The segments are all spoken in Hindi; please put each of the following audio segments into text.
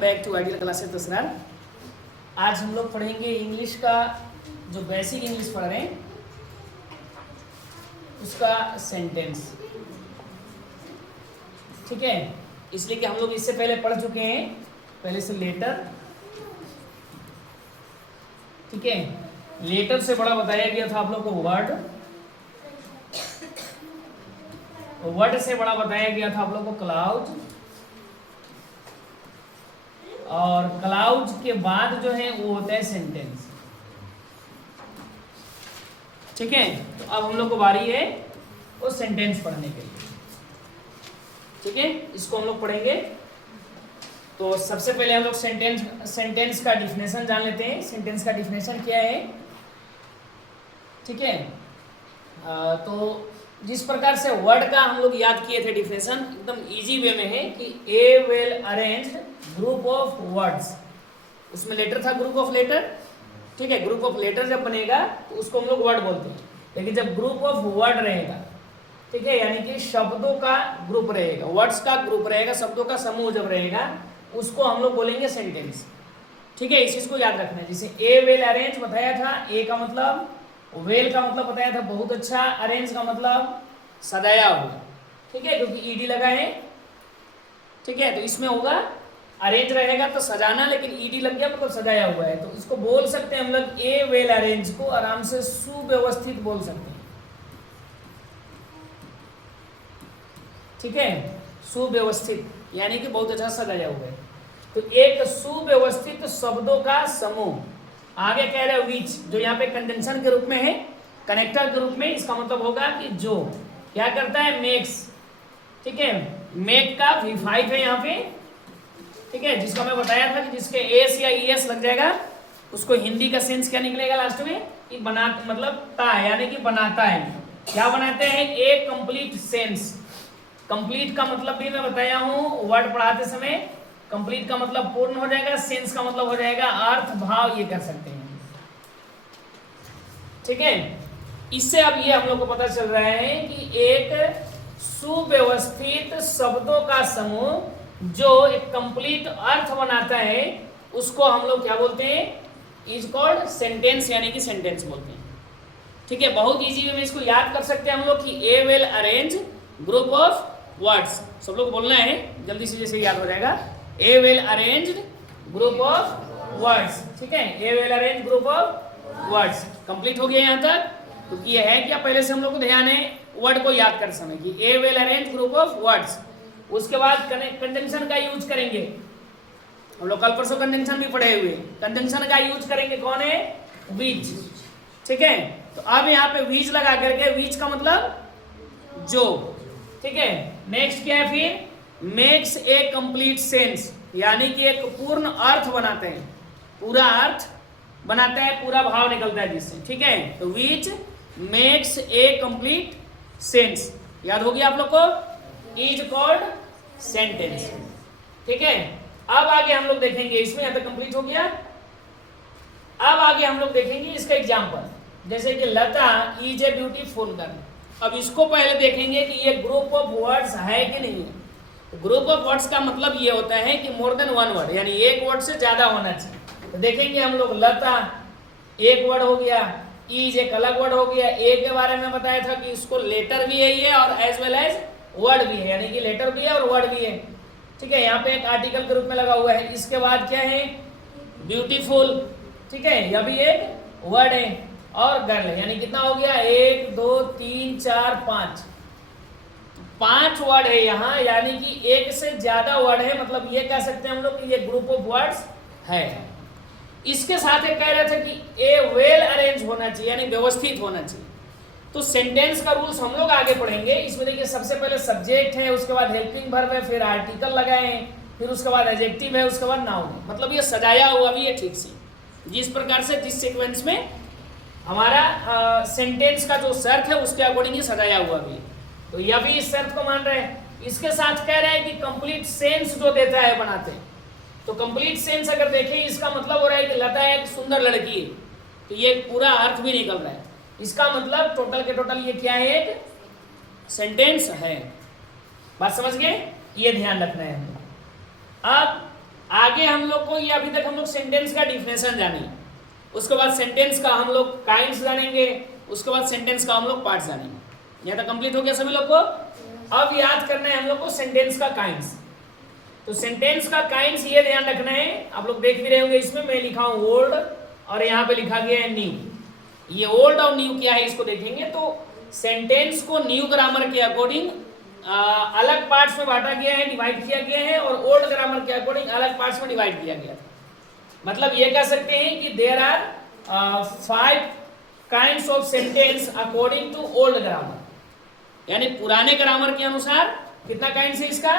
बैक टू आइडियल क्लासेस दसरार। आज हम लोग पढ़ेंगे इंग्लिश का जो बेसिक इंग्लिश पढ़ रहे हैं उसका सेंटेंस। ठीक है, इसलिए कि हम लोग इससे पहले पढ़ चुके हैं, पहले से लेटर। ठीक है, लेटर से बड़ा बताया गया था आप लोग को वर्ड, वर्ड से बड़ा बताया गया था आप लोग को क्लाउड, और क्लाउड के बाद जो है वो होता है सेंटेंस। ठीक है, तो अब हम लोग को बारी है वो सेंटेंस पढ़ने के लिए। ठीक है, इसको हम लोग पढ़ेंगे। तो सबसे पहले हम लोग सेंटेंस का डिफिनेशन जान लेते हैं। सेंटेंस का डिफिनेशन क्या है? ठीक है, तो जिस प्रकार से वर्ड का हम लोग याद किए थे डिफिनेशन, एकदम इजी वे में है कि a well arranged group of words. उसमें लेटर था, ग्रुप ऑफ लेटर। ठीक है, ग्रुप ऑफ लेटर जब बनेगा तो उसको हम लोग वर्ड बोलते हैं। लेकिन जब ग्रुप ऑफ वर्ड रहेगा, ठीक है, यानी कि शब्दों का ग्रुप रहेगा, वर्ड्स का ग्रुप रहेगा, शब्दों का समूह जब रहेगा उसको हम लोग बोलेंगे सेंटेंस। ठीक है, इस चीज को याद रखना है। जैसे ए वेल अरेंज बताया था, ए का मतलब, वेल का मतलब बताया था बहुत अच्छा, अरेंज का मतलब सजाया हुआ। ठीक है, क्योंकि ईडी लगा है। ठीक है, तो इसमें होगा अरेंज रहेगा तो सजाना, लेकिन ईडी लग गया मतलब सजाया हुआ है। तो इसको बोल सकते हैं हम लोग ए वेल अरेंज को आराम से सुव्यवस्थित बोल सकते हैं। ठीक है, सुव्यवस्थित यानी कि बहुत अच्छा सजाया हुआ है। तो एक सुव्यवस्थित शब्दों का समूह। आगे कह रहे हैं विच, जो यहाँ पे कंजंक्शन के रूप में है, कनेक्टर के रूप में, इसका मतलब होगा कि जो क्या करता है, मेक्स। ठीक है, मेक का V5 है यहाँ पे। ठीक है, जिसको मैं बताया था कि जिसके एस या ईएस लग जाएगा उसको हिंदी का सेंस क्या निकलेगा लास्ट में, कि बना, मतलब ता, यानी कि बनाता है। क्या बनाते हैं? ए कंप्लीट सेंस। कंप्लीट का मतलब भी मैं बताया हूँ वर्ड पढ़ाते समय। कंप्लीट का मतलब पूर्ण हो जाएगा, सेंस का मतलब हो जाएगा अर्थ, भाव, ये कर सकते हैं। ठीक है, इससे अब ये हम लोग को पता चल रहा है कि एक सुव्यवस्थित शब्दों का समूह जो एक कंप्लीट अर्थ बनाता है उसको हम लोग क्या बोलते हैं? इज कॉल्ड सेंटेंस, यानी कि सेंटेंस बोलते हैं। ठीक है, बहुत इजी वे में इसको याद कर सकते हैं हम लोग कि a well arrange group of words. सब लोग बोलना है जल्दी से, जैसे याद हो जाएगा। A well arranged group of words. ठीक है, a well arrange group of words complete हो गया यहाँ तक। क्योंकि ये है क्या, पहले से हम लोग को ध्यान है वर्ड को याद कर समय कि a well arrange group of words. उसके बाद कंजंक्शन का यूज करेंगे हम लोग, कल परसों कंजंक्शन भी पढ़े हुए। कंजंक्शन का यूज करेंगे कौन है? विच। ठीक है, तो अब यहाँ पे विच लगा करके, विच का मतलब जो। ठीक है, नेक्स्ट क्या है फिर? मेक्स ए कंप्लीट सेंस, यानी कि एक पूर्ण अर्थ बनाते हैं, पूरा अर्थ बनाता है, पूरा भाव निकलता है जिससे। ठीक है, तो which makes a complete sense, याद हो गया आप लोग को, इज कॉल्ड सेंटेंस। ठीक है, अब आगे हम लोग देखेंगे, इसमें यहां तक कंप्लीट हो गया। अब आगे हम लोग देखेंगे इसका एग्जांपल, जैसे कि लता इज ए ब्यूटीफुल गर्ल। अब इसको पहले देखेंगे कि ये ग्रुप ऑफ वर्ड्स है कि नहीं है। तो ग्रुप ऑफ वर्ड्स का मतलब ये होता है कि मोर देन वन वर्ड, यानी एक वर्ड से ज्यादा होना चाहिए। तो देखेंगे हम लोग, लता एक वर्ड हो गया, इज एक अलग वर्ड हो गया। ए के बारे में बताया था कि इसको लेटर भी है ये, और एज वेल एज वर्ड भी है, यानी कि लेटर भी है और वर्ड भी है। ठीक है, यहाँ पे एक आर्टिकल के रूप में लगा हुआ है। इसके बाद क्या है? ब्यूटीफुल। ठीक है, यह भी एक वर्ड है, और गर्ल है, यानी कितना हो गया? 1 2 3 4 5, 5 वर्ड है यहाँ, यानी कि एक से ज्यादा वर्ड है। मतलब ये कह सकते हैं हम लोग कि ये ग्रुप ऑफ वर्ड्स है। इसके साथ एक कह रहे थे कि ए वेल अरेंज होना चाहिए, यानी व्यवस्थित होना चाहिए। तो सेंटेंस का रूल्स हम लोग आगे पढ़ेंगे। इसमें देखिए, सबसे पहले सब्जेक्ट है, उसके बाद हेल्पिंग वर्ब है, फिर आर्टिकल लगाए, फिर उसके बाद एडजेक्टिव है, उसके बाद नाउन है। मतलब ये सजाया हुआ भी है ठीक से, जिस प्रकार से जिस सीक्वेंस में हमारा सेंटेंस का जो शर्त है उसके अकॉर्डिंग ही सजाया हुआ भी है। तो यह भी इस शर्त को मान रहे हैं। इसके साथ कह रहे हैं कि कंप्लीट सेंस जो देता है बनाते हैं। तो कंप्लीट सेंस अगर देखें, इसका मतलब हो रहा है कि लता एक सुंदर लड़की है, तो ये पूरा अर्थ भी निकल रहा है। इसका मतलब टोटल के टोटल ये क्या है? एक सेंटेंस है। बात समझ गए? ये ध्यान रखना है। अब आगे हम लोग को ये अभी तक हम लोग सेंटेंस का डिफिनेशन जाने, उसके बाद सेंटेंस का हम लोग काइंड्स जानेंगे, उसके बाद सेंटेंस का हम लोग पार्ट्स जानेंगे। यहाँ तक कंप्लीट हो गया सभी लोग को। अब याद करना है हम लोग को सेंटेंस का काइंड्स। तो सेंटेंस का काइंड्स ये ध्यान रखना है, आप लोग देख भी रहे होंगे, इसमें मैं लिखा हूं ओल्ड और यहाँ पे लिखा गया है न्यू। ये ओल्ड और न्यू क्या है इसको देखेंगे। तो सेंटेंस को न्यू ग्रामर के अकॉर्डिंग अलग पार्ट्स में बांटा गया है, डिवाइड किया गया है, और ओल्ड ग्रामर के अकॉर्डिंग अलग पार्ट्स में डिवाइड किया गया है। मतलब ये कह सकते हैं कि there are 5 kinds of sentence according to old grammar, यानी पुराने ग्रामर के अनुसार कितना काइंड्स है इसका,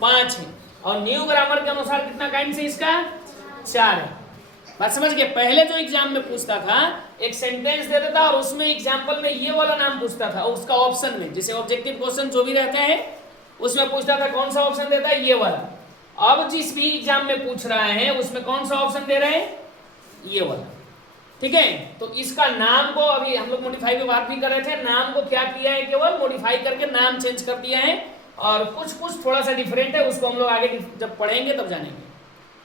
5 है, और न्यू ग्रामर के अनुसार कितना काइंड्स है इसका, 4 है। बात समझ गए। पहले जो एग्जाम में पूछता था, एक सेंटेंस देता था और उसमें एग्जाम्पल में ये वाला नाम पूछता था, और उसका ऑप्शन में जैसे ऑब्जेक्टिव क्वेश्चन जो भी रहता है उसमें पूछता था कौन सा ऑप्शन देता है, ये वाला। अब जिस भी एग्जाम में पूछ रहा है उसमें कौन सा ऑप्शन दे रहे हैं, ये वाला। ठीक है, तो इसका नाम को अभी हम लोग मॉडिफाई की बात भी कर रहे थे, नाम को क्या किया है, केवल मॉडिफाई करके नाम चेंज कर दिया है, और कुछ कुछ थोड़ा सा डिफरेंट है, उसको हम लोग आगे जब पढ़ेंगे तब जानेंगे।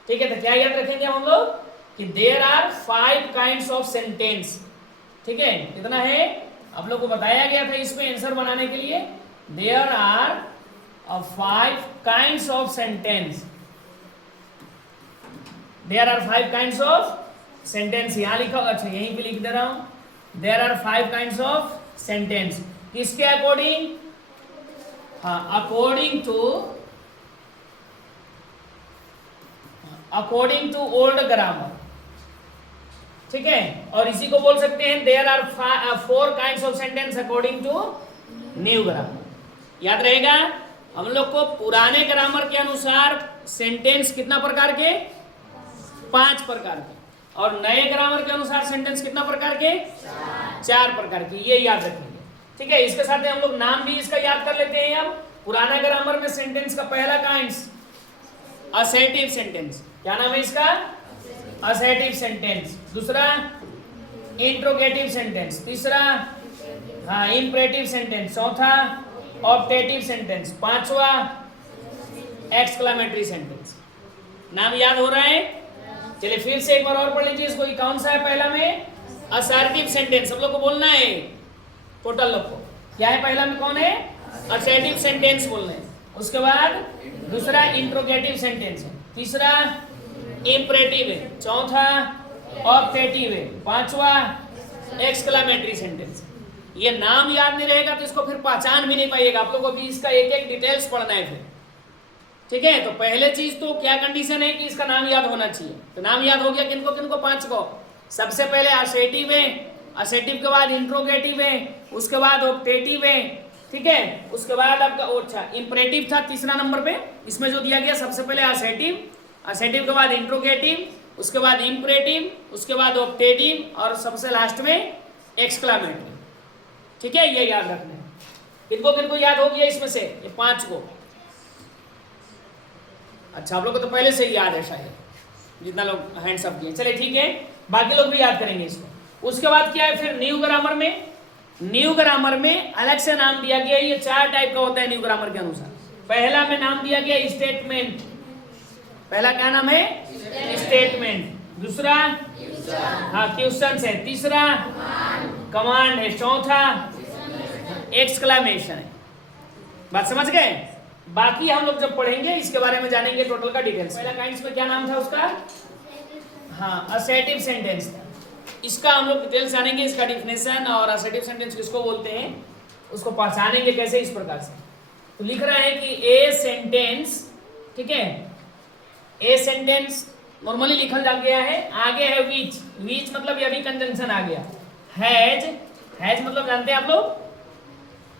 ठीक है, तो क्या याद रखेंगे हम लोग कि there are 5 kinds of sentence. ठीक है, कितना है आप लोग को बताया गया था इसमें आंसर बनाने के लिए, there are 5 kinds of sentence. There are 5 kinds of sentence, यहां लिखा, अच्छा यहीं पे लिख दे रहा हूं, there are 5 kinds of sentence. किसके अकॉर्डिंग, हाँ, अकॉर्डिंग टू ओल्ड ग्रामर। ठीक है, और इसी को बोल सकते हैं there are 4 kinds of sentence according to new grammar. याद रहेगा हम लोग को पुराने ग्रामर के अनुसार सेंटेंस कितना प्रकार के, 5 प्रकार के, और नए ग्रामर के अनुसार सेंटेंस कितना प्रकार के, 4 प्रकार के, ये याद रखेंगे। ठीक है, इसके साथ हम लोग नाम भी इसका याद कर लेते हैं। अब पुराना ग्रामर में सेंटेंस का पहला काइंड्स असर्टिव सेंटेंस, क्या नाम है इसका, असर्टिव सेंटेंस। दूसरा इंट्रोगेटिव सेंटेंस, तीसरा हाँ इंपरेटिव सेंटेंस, चौथा ऑब्जेक्टिव सेंटेंस, पांचवा एक्सक्लेमेटरी सेंटेंस। नाम याद हो रहा है, चलिए फिर से एक बार और पढ़ लीजिए इसको। कौन सा है पहला में, असर्टिव सेंटेंस, सब लोग को बोलना है, टोटल लोग को क्या है, पहला में कौन है, असर्टिव सेंटेंस बोलना है। उसके बाद दूसरा इंट्रोगेटिव सेंटेंस है, तीसरा इंपरेटिव है, चौथा ऑब्जेक्टिव है, पांचवा एक्सक्लेमेटरी सेंटेंस। ये नाम याद नहीं रहेगा तो इसको फिर पहचान भी नहीं पाइएगा आप लोगों को, भी इसका एक एक डिटेल्स पढ़ना है फिर। ठीक है, तो पहले चीज तो क्या कंडीशन है कि इसका नाम याद होना चाहिए। तो नाम याद हो गया किनको किनको, 5 को। सबसे पहले असर्टिव है, असर्टिव के बाद इंट्रोगेटिव है, उसके बाद ऑब्जेक्टिव है। ठीक है, उसके बाद आपका अच्छा इंपरेटिव था तीसरा नंबर पे, इसमें जो दिया गया सबसे पहले असर्टिव, असर्टिव के बाद इंट्रोगेटिव, उसके बाद इंपरेटिव, उसके बाद ऑब्जेक्टिव, और सबसे लास्ट में एक्सक्लेमेटरी। ठीक है, ये याद रखना है। किनको किनको याद हो गया इसमें से ये 5 को, अच्छा आप लोग को तो पहले से ही याद है शायद, जितना लोग हैंड्स अप किए। चलिए ठीक है, बाकी लोग भी याद करेंगे इसको। उसके बाद क्या है फिर न्यू ग्रामर में, न्यू ग्रामर में अलग से नाम दिया गया, ये 4 टाइप का होता है न्यू ग्रामर के अनुसार। पहला में नाम दिया गया स्टेटमेंट, पहला क्या नाम है, स्टेटमेंट। दूसरा हाँ क्वेश्चन है, तीसरा कमांड है, चौथा एक्सक्लेमेशन है। बात समझ गए। बाकी हम लोग जब पढ़ेंगे इसके बारे में जानेंगे टोटल का डिटेल्स। पहला काइंड्स में क्या नाम था उसका, हाँ असर्टिव सेंटेंस था। इसका हम लोग डिटेल्स जानेंगे, इसका डिफिनेशन और असर्टिव सेंटेंस किसको बोलते हैं उसको पहचानेंगे कैसे, इस प्रकार से। तो लिख रहा है कि ए सेंटेंस, ठीक है, ए सेंटेंस नॉर्मली लिखल जा गया है, आगे है विच, विच मतलब ये भी कंजंक्शन आ गया। हैज, हैज मतलब जानते हैं आप लोग,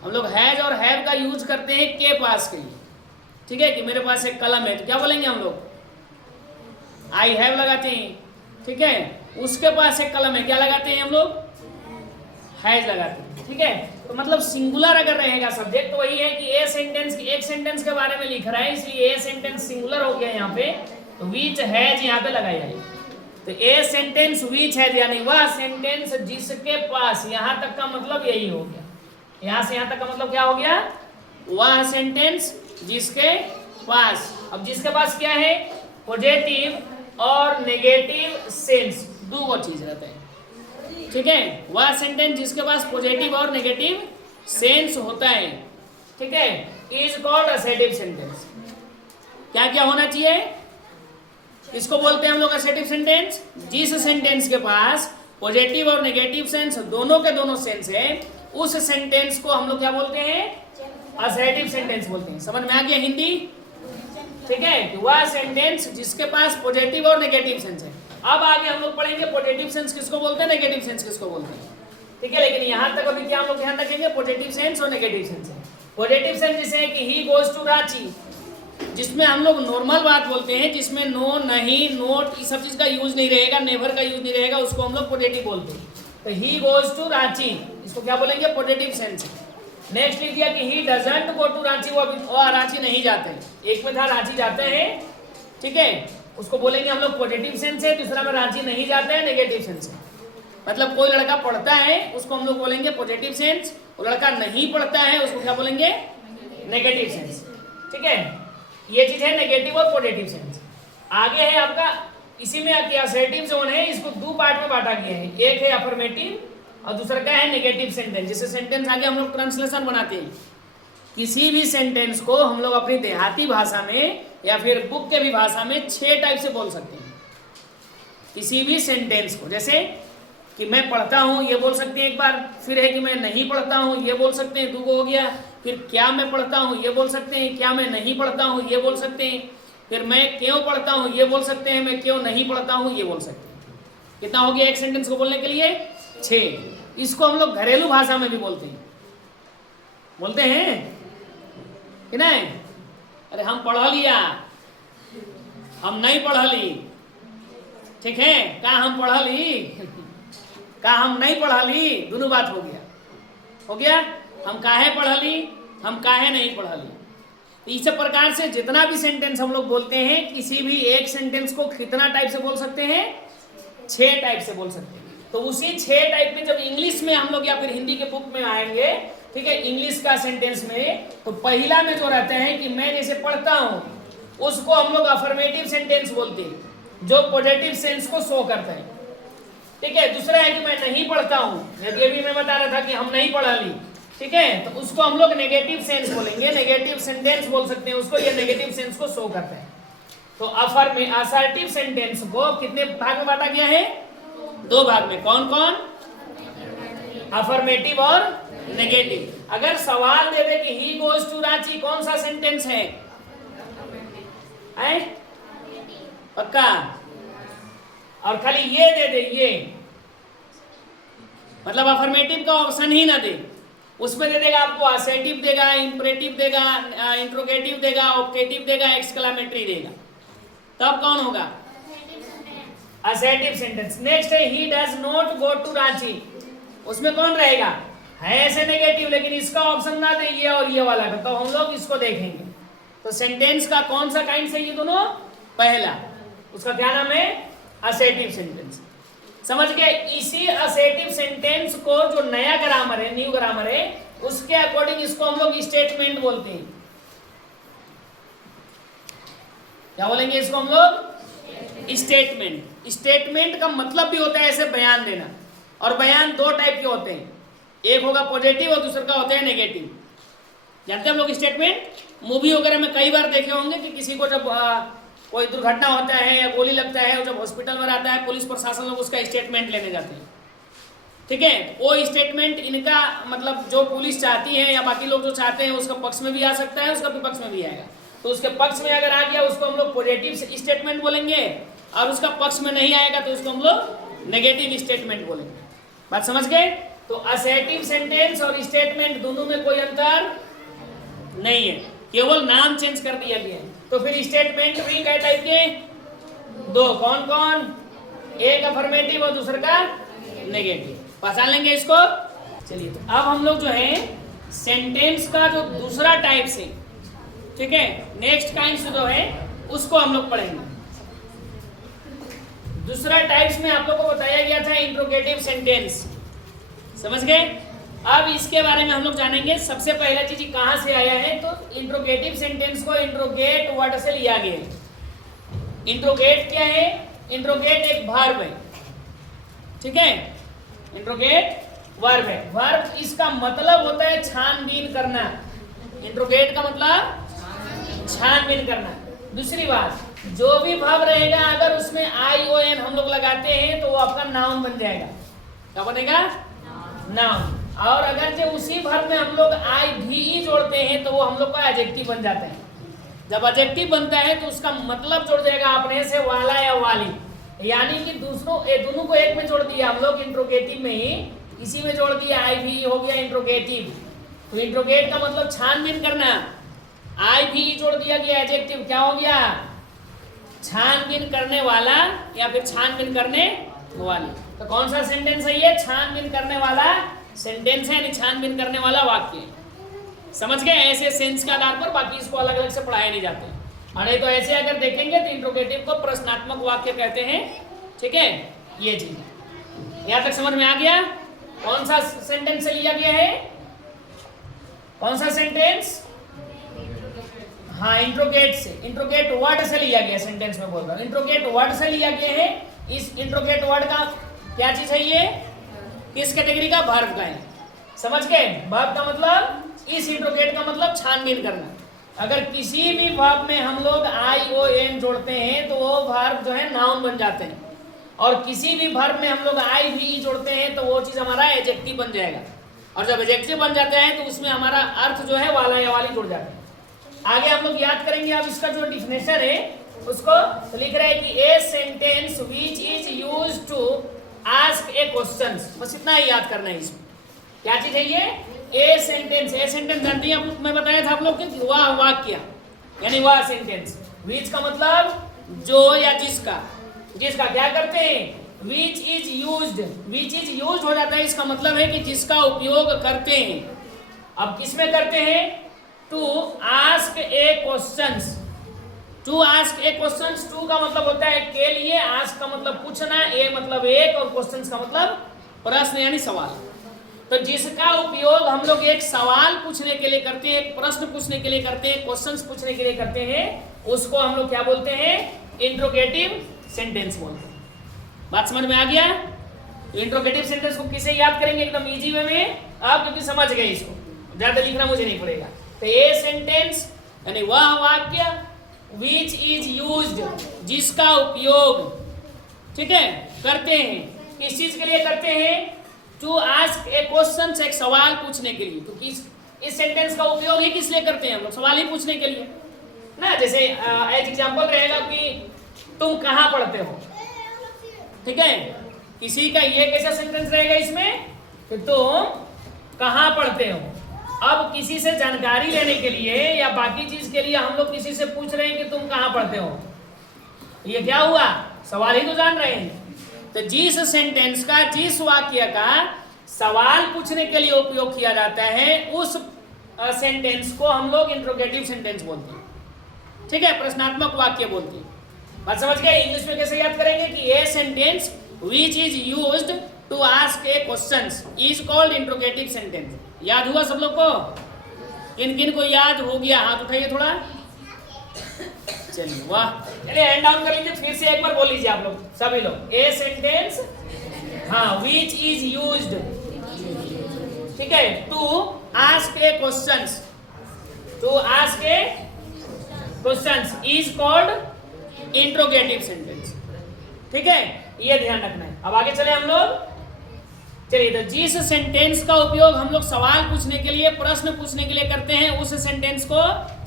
हम लोग हैज और हैव का यूज करते हैं के पास के लिए। ठीक है, कि मेरे पास एक कलम है तो क्या बोलेंगे हम लोग, आई हैव लगाते हैं। ठीक है, उसके पास एक कलम है, क्या लगाते हैं हम लोग, हैज लगाते हैं। ठीक है, तो मतलब सिंगुलर अगर रहेगा सब्जेक्ट तो वही है कि ए सेंटेंस, एक सेंटेंस के बारे में लिख रहा है, इसलिए ए सेंटेंस सिंगुलर हो गया यहाँ पे, तो विच हैज यहाँ पे लगाया जाएगा। तो ए सेंटेंस विच हैज यानी वह सेंटेंस जिसके पास, यहाँ तक का मतलब यही हो गया, यहाँ से यहाँ तक का मतलब क्या हो गया, वह सेंटेंस जिसके पास। अब जिसके पास क्या है, पॉजिटिव और नेगेटिव सेंस दो को चीज रहते हैं। ठीक है, वह सेंटेंस जिसके पास पॉजिटिव और नेगेटिव सेंस होता है, ठीक है, इज कॉल्ड असर्टिव सेंटेंस। क्या क्या होना चाहिए, इसको बोलते हैं हम लोग असर्टिव सेंटेंस। जिस सेंटेंस के पास पॉजिटिव और नेगेटिव सेंस दोनों के दोनों सेंस है, उस सेंटेंस को हम लोग क्या बोलते हैं, असर्टिव सेंटेंस बोलते हैं। समझ में आ गया हिंदी? ठीक है, वह सेंटेंस जिसके पास पॉजिटिव और नेगेटिव सेंस है। अब आगे हम लोग पढ़ेंगे पॉजिटिव सेंस किसको बोलते हैं, नेगेटिव सेंस किसको बोलते हैं। ठीक है, लेकिन यहां तक अभी क्या हम लोग ध्यान रखेंगे, पॉजिटिव सेंस और नेगेटिव सेंस है। पॉजिटिव सेंस जैसे है कि ही गोज टू रांची, जिसमें हम लोग नॉर्मल बात बोलते हैं, जिसमें नो, नहीं, नोट, इस सब चीज का यूज नहीं रहेगा, नेवर का यूज नहीं रहेगा, उसको हम लोग पॉजिटिव बोलते हैं। तो ही गोज टू रांची, इसको क्या बोलेंगे, पॉजिटिव सेंस। नेक्स्ट लिख दिया कि he doesn't go to Ranchi, वो रांची नहीं जाते। एक में था रांची जाते हैं, ठीक है, उसको बोलेंगे हम लोग पॉजिटिव सेंस है। दूसरा में रांची नहीं जाते हैं, नेगेटिव सेंस है। मतलब कोई लड़का पढ़ता है उसको हम लोग बोलेंगे पॉजिटिव सेंस, और लड़का नहीं पढ़ता है उसको क्या बोलेंगे, नेगेटिव सेंस। ठीक है, ये चीज है नेगेटिव और पॉजिटिव सेंस। आगे है आपका, इसी में असर्टिव जोन है, इसको दो पार्ट में बांटा गया है। एक है अफर्मेटिव और दूसरा क्या है, नेगेटिव सेंटेंस। जैसे सेंटेंस आगे हम लोग ट्रांसलेशन बनाते हैं, किसी भी सेंटेंस को हम लोग अपनी देहाती भाषा में या फिर बुक के भी भाषा में 6 टाइप से बोल सकते हैं। किसी भी सेंटेंस को, जैसे कि मैं पढ़ता हूँ ये बोल सकते हैं एक बार, फिर है कि मैं नहीं पढ़ता हूँ ये बोल सकते हैं, 2 हो गया। फिर क्या मैं पढ़ता हूँ ये बोल सकते हैं, क्या मैं नहीं पढ़ता हूँ ये बोल सकते हैं, फिर मैं क्यों पढ़ता हूँ ये बोल सकते हैं, मैं क्यों नहीं पढ़ता हूँ ये बोल सकते हैं। कितना हो गया एक सेंटेंस को बोलने के लिए, 6। इसको हम लोग घरेलू भाषा में भी बोलते हैं कि नहीं, अरे हम पढ़ लिया, हम नहीं पढ़ ली, ठीक है, क्या हम पढ़ ली, क्या हम नहीं पढ़ ली, दोनों बात हो गया। हम काहे पढ़ ली, हम काहे नहीं पढ़ ली। इस प्रकार से जितना भी सेंटेंस हम लोग बोलते हैं, किसी भी एक सेंटेंस को कितना टाइप से बोल सकते हैं, 6 टाइप से बोल सकते हैं। तो उसी 6 टाइप में जब इंग्लिश में हम लोग या फिर हिंदी के बुक में आएंगे, ठीक है, इंग्लिश का सेंटेंस में, तो पहला में जो रहता है कि मैं जैसे पढ़ता हूं, उसको हम लोग अफर्मेटिव सेंटेंस बोलते हैं, जो पॉजिटिव सेंस को शो करता है। ठीक है, दूसरा है कि मैं नहीं पढ़ता हूं, ये भी मैं बता रहा था कि हम नहीं पढ़ा ली, ठीक है, तो उसको हम लोग नेगेटिव सेंस बोलेंगे, नेगेटिव सेंटेंस बोल सकते हैं उसको, ये नेगेटिव सेंस को शो करता है। तो असर्टिव सेंटेंस को कितने भाग में बांटा गया है, 2 भाग में। कौन कौन, अफर्मेटिव और नेगेटिव। अगर सवाल दे दे कि ही गोज टू रांची, कौन सा सेंटेंस है, पक्का, और खाली ये दे दे, ये मतलब अफर्मेटिव का ऑप्शन ही ना दे, उसमें दे देगा आपको असर्टिव देगा, इंपरेटिव देगा, इंट्रोगेटिव देगा, ऑब्जेक्टिव देगा, एक्सक्लेमेटरी देगा, तब कौन होगा, असर्टिव सेंटेंस। नेक्स्ट है he does not go to Ranchi, उसमें कौन रहेगा, है ऐसे नेगेटिव, लेकिन इसका ऑप्शन ना दे, ये और ये वाला का, तो हम लोग इसको देखेंगे। तो सेंटेंस का कौन सा काइंड से, ये दोनों, पहला, उसका क्या नाम है, असर्टिव सेंटेंस। समझ गए? इसी असर्टिव सेंटेंस को जो नया ग्रामर है, न्यू ग्रामर है, उसके अकॉर्डिंग इसको हम लोग स्टेटमेंट बोलते हैं। क्या बोलेंगे इसको हम लोग, स्टेटमेंट। स्टेटमेंट का मतलब भी होता है ऐसे बयान देना, और बयान 2 टाइप के होते हैं, एक होगा पॉजिटिव और दूसरा का होता है नेगेटिव। जानते हैं हम लोग स्टेटमेंट, मूवी वगैरह में कई बार देखे होंगे कि किसी को जब कोई दुर्घटना होता है या गोली लगता है, और जब हॉस्पिटल में रहता है, पुलिस प्रशासन लोग उसका स्टेटमेंट लेने जाते हैं। ठीक है, वो स्टेटमेंट इनका मतलब जो पुलिस चाहती है या बाकी लोग जो चाहते हैं, उसका पक्ष में भी आ सकता है, उसका विपक्ष में भी आएगा। तो उसके पक्ष में अगर आ गया उसको हम लोग पॉजिटिव स्टेटमेंट बोलेंगे, और उसका पक्ष में नहीं आएगा तो उसको हम लोग नेगेटिव स्टेटमेंट बोलेंगे। बात समझ गए? तो असर्टिव सेंटेंस और स्टेटमेंट दोनों में कोई अंतर नहीं है, केवल नाम चेंज कर दिया गया है। तो फिर स्टेटमेंट भी कई टाइप के, 2, कौन कौन, एक अफर्मेटिव और दूसरा का नेगेटिव। पहचान लेंगे इसको। चलिए, तो अब हम लोग जो है सेंटेंस का जो दूसरा टाइप से, ठीक है, नेक्स्ट काइंड से जो है उसको हम लोग पढ़ेंगे। दूसरा टाइप्स में आप लोग को बताया गया था इंट्रोगेटिव सेंटेंस, समझ गए? अब इसके बारे में हम लोग जानेंगे। सबसे पहला चीज कहां से आया है, तो इंट्रोगेटिव सेंटेंस को इंट्रोगेट वर्ड से लिया गया है। इंट्रोगेट क्या है? इंट्रोगेट एक वर्ब है, ठीक है, इंट्रोगेट वर्ब है। वर्ब इसका मतलब होता है छानबीन करना। इंट्रोगेट का मतलब छानबीन करना। दूसरी बात, जो भी वर्ब रहेगा अगर उसमें आई ओ एन हम लोग लगाते हैं तो वो आपका नाउन बन जाएगा। क्या बनेगा? नाउन। और अगर जब उसी वर्ब में हम लोग आई भी ई जोड़ते हैं तो वो हम लोग का एडजेक्टिव बन जाता है। जब एडजेक्टिव बनता है तो उसका मतलब जुड़ जाएगा अपने से वाला या वाली, यानी कि दोनों को एक में जोड़ दिया हम लोग इंट्रोगेटिव में ही, इसी में जोड़ दिया आई भी हो गया इंट्रोगेटिव। तो इंट्रोगेट का मतलब छानबीन करना, आई भी जोड़ दिया गया एडजेक्टिव, क्या हो गया? छानबीन करने वाला या फिर छानबीन करने वाली। तो कौन सा सेंटेंस है ये? छानबीन करने वाला सेंटेंस है, यानी छानबीन करने वाला वाक्य। समझ गए? ऐसे सेंस के आधार पर, बाकी इसको अलग अलग से पढ़ाए नहीं जाते। और नहीं तो ऐसे अगर देखेंगे तो इंट्रोगेटिव को प्रश्नात्मक वाक्य कहते हैं, ठीक है। ये चीज यहां तक समझ में आ गया? कौन सा सेंटेंस से लिया गया है? कौन सा सेंटेंस? हाँ, इंट्रोगेट से, इंट्रोगेट वर्ड से लिया गया सेंटेंस में बोल रहा हूं। इंट्रोगेट वर्ड से लिया गया है। इस इंट्रोगेट वर्ड का क्या चीज है? ये किस कैटेगरी का? वर्ब का है। समझ गए? वर्ब का मतलब, इस इंट्रोगेट का मतलब छानबीन करना। अगर किसी भी वर्ब में हम लोग आई ओ एन जोड़ते हैं तो वो वर्ब जो है नाउन बन जाते हैं, और किसी भी वर्ब में हम लोग आई भी ई जोड़ते हैं तो वो चीज हमारा एडजेक्टिव बन जाएगा। और जब एडजेक्टिव बन जाता है तो उसमें हमारा अर्थ जो है वाला या वाली जुड़ जाता है। आगे हम लोग याद करेंगे। अब इसका जो डिफिनेशन है उसको तो लिख रहे हैं कि a sentence which is used to ask a question. बस इतना ही याद करना है इसमें। क्या चीज है ये? A sentence. ए सेंटेंस जानते हैं? मैं बताया था आप लोग कि वह वाक्य, यानी वह सेंटेंस। विच का मतलब जो या जिसका। जिसका क्या करते हैं? विच is used. Which is used हो जाता है, इसका मतलब है कि जिसका उपयोग करते हैं। अब किसमें करते हैं? To ask a questions. To ask a questions, to का मतलब होता है के लिए, आस्क का मतलब पूछना, ए मतलब एक, और क्वेश्चंस का मतलब प्रश्न यानी सवाल। तो जिसका उपयोग हम लोग एक सवाल पूछने के लिए करते हैं, एक प्रश्न पूछने के लिए करते हैं, क्वेश्चंस पूछने के लिए करते हैं, उसको हम लोग क्या बोलते हैं? इंट्रोगेटिव सेंटेंस बोलते हैं। बात समझ में आ गया? तो इंट्रोगेटिव सेंटेंस को किसे याद करेंगे? एकदम इजी वे में आप, क्योंकि समझ गए इसको, ज्यादा लिखना मुझे नहीं पड़ेगा। तो ए सेंटेंस यानी वह वाक्य, विच इज यूज्ड जिसका उपयोग, ठीक है, करते हैं। किस चीज के लिए करते हैं? टू आस्क ए क्वेश्चन, एक सवाल पूछने के लिए। तो इस सेंटेंस का उपयोग ही किस लिए करते हैं हम लोग? सवाल ही पूछने के लिए ना। जैसे एज एग्जांपल रहेगा कि तुम कहाँ पढ़ते हो, ठीक है। किसी का ये कैसा सेंटेंस रहेगा इसमें कि तुम कहाँ पढ़ते हो। अब किसी से जानकारी लेने के लिए या बाकी चीज के लिए हम लोग किसी से पूछ रहे हैं कि तुम कहाँ पढ़ते हो, ये क्या हुआ? सवाल ही तो जान रहे हैं। तो जिस सेंटेंस का, जिस वाक्य का सवाल पूछने के लिए उपयोग किया जाता है, उस सेंटेंस को हम लोग इंट्रोगेटिव सेंटेंस बोलते हैं, ठीक है, प्रश्नात्मक वाक्य बोलते हैं। बात समझ गए? इंग्लिश में कैसे याद करेंगे कि a sentence which is used to ask a questions is called interrogative sentence. याद हुआ सब लोग को? किन किन को याद हो गया? हाथ उठाइए थोड़ा। चलिए, वाह। चलिए हैंड डाउन कर लीजिए, फिर से एक बार बोल लीजिए आप लोग, सभी लोग। ए सेंटेंस, हाँ, विच इज यूज्ड, ठीक है, to ask a questions, to ask a questions is called interrogative sentence, ठीक है, ये ध्यान रखना है। अब आगे चले हम लोग। चलिए, तो जिस सेंटेंस का उपयोग हम लोग सवाल पूछने के लिए, प्रश्न पूछने के लिए करते हैं, उस सेंटेंस को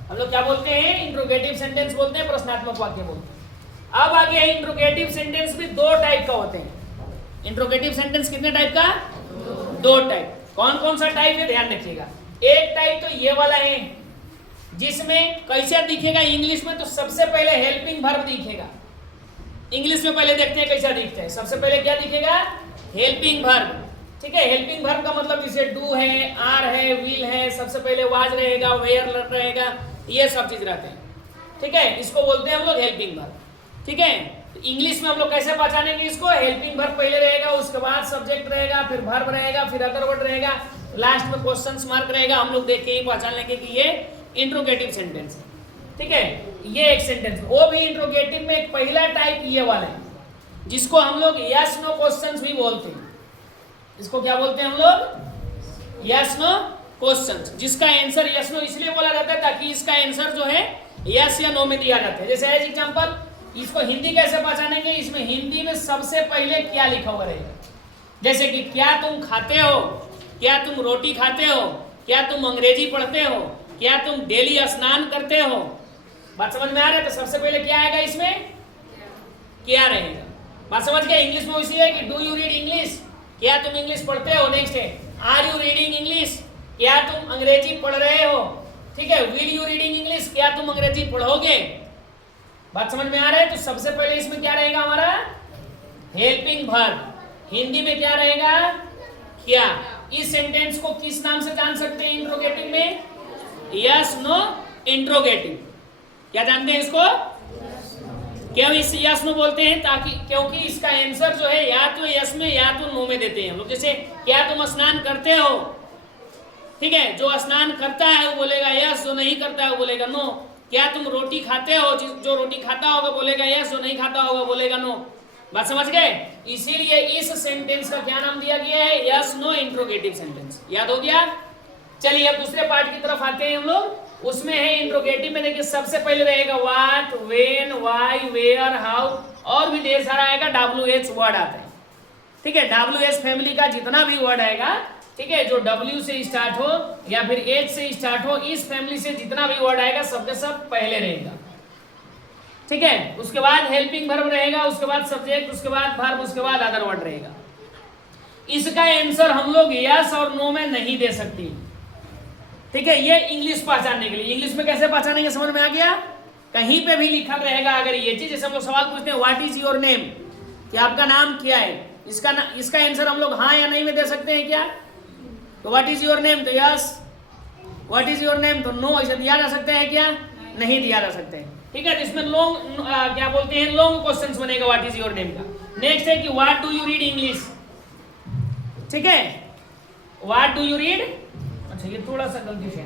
हम लोग क्या बोलते हैं? इंट्रोगेटिव सेंटेंस बोलते हैं, प्रश्नात्मक वाक्य बोलते हैं। अब आगे इंट्रोगेटिव सेंटेंस भी दो टाइप का होते हैं। इंट्रोगेटिव सेंटेंस कितने टाइप का? दो टाइप। कौन कौन सा टाइप है ध्यान रखिएगा। एक टाइप तो ये वाला है, जिसमें कैसे दिखेगा इंग्लिश में? तो सबसे पहले हेल्पिंग वर्ब दिखेगा। इंग्लिश में पहले देखते हैं कैसा दिखता है। सबसे पहले क्या दिखेगा? हेल्पिंग वर्ब, ठीक है। हेल्पिंग वर्ब का मतलब जैसे डू है, आर है, विल है, सबसे पहले वाज रहेगा, वेयर रहेगा, ये सब चीज रहते हैं, ठीक है। इसको बोलते हैं हम लोग हेल्पिंग वर्ब, ठीक है। तो इंग्लिश में हम लोग कैसे पहचानेंगे इसको? हेल्पिंग वर्ब पहले रहेगा, उसके बाद सब्जेक्ट रहेगा, फिर वर्ब रहेगा, फिर अदर वर्ड रहेगा, लास्ट में क्वेश्चन मार्क रहेगा। हम लोग देख के ही पहचान लेंगे कि ये इंट्रोगेटिव सेंटेंस है, ठीक है। ये एक सेंटेंस, वो भी इंट्रोगेटिव में एक पहला टाइप ये वाला है, जिसको हम लोग यस नो क्वेश्चंस भी बोलते हैं। इसको क्या बोलते हैं हम लोग? यस नो क्वेश्चंस, जिसका आंसर यस नो इसलिए बोला जाता है ताकि इसका आंसर जो है यस या नो में दिया जाता है। जैसे एज एग्जांपल, इसको हिंदी कैसे पहचानेंगे? इसमें हिंदी में सबसे पहले क्या लिखा हुआ रहेगा, जैसे कि क्या तुम खाते हो, क्या तुम रोटी खाते हो, क्या तुम अंग्रेजी पढ़ते हो, क्या तुम डेली स्नान करते हो। बात समझ में आ रहा है? तो सबसे पहले क्या आएगा इसमें? क्या रहेगा। बात समझ गए? इंग्लिश में इसी है कि डू यू रीड इंग्लिश, क्या तुम इंग्लिश पढ़ते हो। नेक्स्ट है आर यू रीडिंग इंग्लिश, क्या तुम अंग्रेजी पढ़ रहे हो। ठीक है, विल यू रीडिंग इंग्लिश, क्या तुम अंग्रेजी पढ़ोगे। बात समझ में आ रहा है? तो सबसे पहले इसमें क्या रहेगा हमारा? Helping verb. हिंदी में क्या रहेगा? क्या। इस सेंटेंस को किस नाम से जान सकते हैं इंट्रोगेटिव में? Yes no interrogative. क्या जानते हैं इसको? क्यों इस यस नो बोलते हैं? ताकि क्योंकि इसका आंसर जो है या तो यस में या तो नो में देते हैं हम लोग। जैसे क्या तुम स्नान करते हो, ठीक है, जो स्नान करता है वो बोलेगा यस, जो नहीं करता है वो बोलेगा नो। क्या तुम रोटी खाते हो, जो रोटी खाता होगा बोलेगा यस, जो नहीं खाता होगा बोलेगा नो। बात समझ गए? इसीलिए इस सेंटेंस का क्या नाम दिया गया है? Yes no interrogative sentence. याद हो गया? चलिए अब दूसरे पार्ट की तरफ आते हैं हम लोग। उसमें है इंट्रोगेटिव में, देखिए सबसे पहले रहेगा what, when, why, where, how, और भी ढेर सारा आएगा। WH वर्ड आता है, ठीक है। WH फैमिली का जितना भी वर्ड आएगा, ठीक है, जो W से स्टार्ट हो या फिर H से स्टार्ट हो, इस फैमिली से जितना भी वर्ड आएगा सबके सब पहले रहेगा, ठीक है। उसके बाद हेल्पिंग वर्ब रहेगा, उसके बाद सब्जेक्ट, उसके बाद वर्ब, उसके बाद अदर वर्ड रहेगा। इसका आंसर हम लोग यस और नो में नहीं दे सकते, ठीक है। ये इंग्लिश पहचानने के लिए। इंग्लिश में कैसे पहचानेंगे समझ में आ गया? कहीं पे भी लिखा रहेगा अगर ये चीज, जैसे हम लोग सवाल पूछते हैं व्हाट इज योर नेम, कि आपका नाम क्या है, इसका आंसर हम लोग हाँ या नहीं में दे सकते हैं क्या? तो व्हाट इज योर नेम तो yes, what is your name तो नो। इसे दिया जा सकता है क्या? नहीं दिया जा सकता है, ठीक है। तो इसमें लॉन्ग क्या बोलते हैं, लॉन्ग क्वेश्चन बनेगा व्हाट इज योर नेम का। नेक्स्ट है कि what do you read English, ठीक है, व्हाट डू यू रीड। अच्छा ये थोड़ा सा गलती से,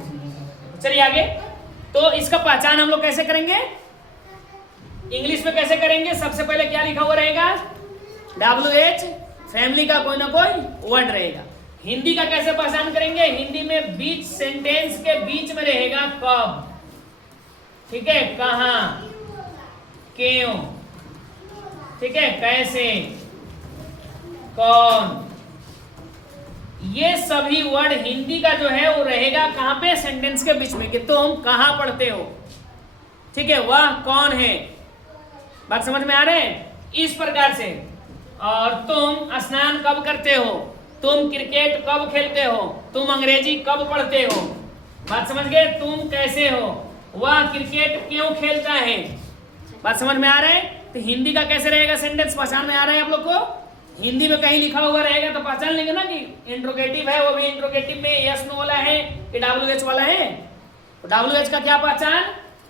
चलिए आगे। तो इसका पहचान हम लोग कैसे करेंगे? इंग्लिश में कैसे करेंगे? सबसे पहले क्या लिखा हुआ रहेगा? WH फैमिली का कोई ना कोई वर्ड रहेगा। हिंदी का कैसे पहचान करेंगे? हिंदी में बीच सेंटेंस के बीच में रहेगा कब, ठीक है, कहां, क्यों, ठीक है, कैसे, कौन, ये सभी वर्ड हिंदी का जो है वो रहेगा कहां पे? सेंटेंस के बीच में, कि तुम कहां पढ़ते हो, ठीक है, वह कौन है। बात समझ में आ रहे हैं? इस प्रकार से। और तुम स्नान कब करते हो, तुम क्रिकेट कब खेलते हो, तुम अंग्रेजी कब पढ़ते हो। बात समझ गए? तुम कैसे हो, वह क्रिकेट क्यों खेलता है। बात समझ में आ रहा है? तो हिंदी का कैसे रहेगा सेंटेंस, पहचान में आ रहा है आप लोग को? हिंदी में कहीं लिखा हुआ रहेगा तो पहचान लेंगे ना कि इंट्रोगेटिव है, वो भी इंट्रोगेटिव में यस नो वाला है कि WH वाला है। तो WH का क्या पहचान?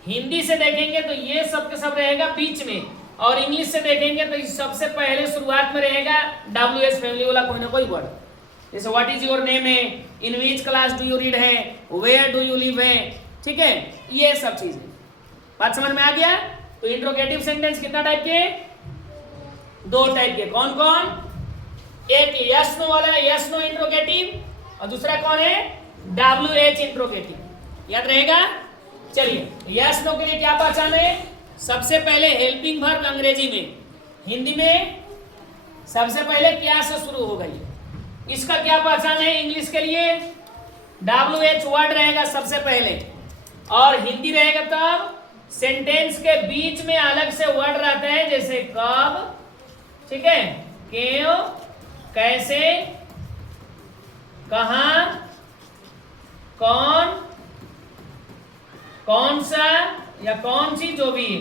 हिंदी से देखेंगे तो ये सब के सब रहेगा बीच में, और इंग्लिश से देखेंगे तो सबसे पहले शुरुआत में रहेगा WH फैमिली वाला कोई ना कोई वर्ड। जैसे व्हाट इज योर नेम है, in which class do you read है, वेयर डू यू लिव है, ठीक है, ये सब चीजें। बात समझ में आ गया? तो इंट्रोगेटिव सेंटेंस कितना टाइप के? दो टाइप के। कौन कौन? एक यस नो वाला यस नो इंट्रोगेटिव, और दूसरा कौन है? WH interrogative. याद रहेगा? चलिए यस नो के लिए क्या पहचान है? सबसे पहले हेल्पिंग वर्ब अंग्रेजी में, हिंदी में सबसे पहले क्या से शुरू होगा ये। इसका क्या पहचान है? इंग्लिश के लिए WH वर्ड रहेगा सबसे पहले, और हिंदी रहेगा तब सेंटेंस के बीच में अलग से वर्ड रहता है, जैसे कब, ठीक है, क्यों, कैसे, कहां, कौन, कौन सा या कौन सी, जो भी है।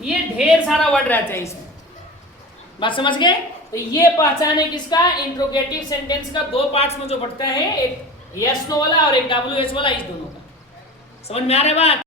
ये ढेर सारा वर्ड रहता है इसमें। बात समझ गए? तो ये पहचान है किसका? इंट्रोगेटिव सेंटेंस का दो पार्ट्स में जो बढ़ता है, एक यस नो वाला और एक WH वाला, इस दोनों का। समझ में आ रहा है बात?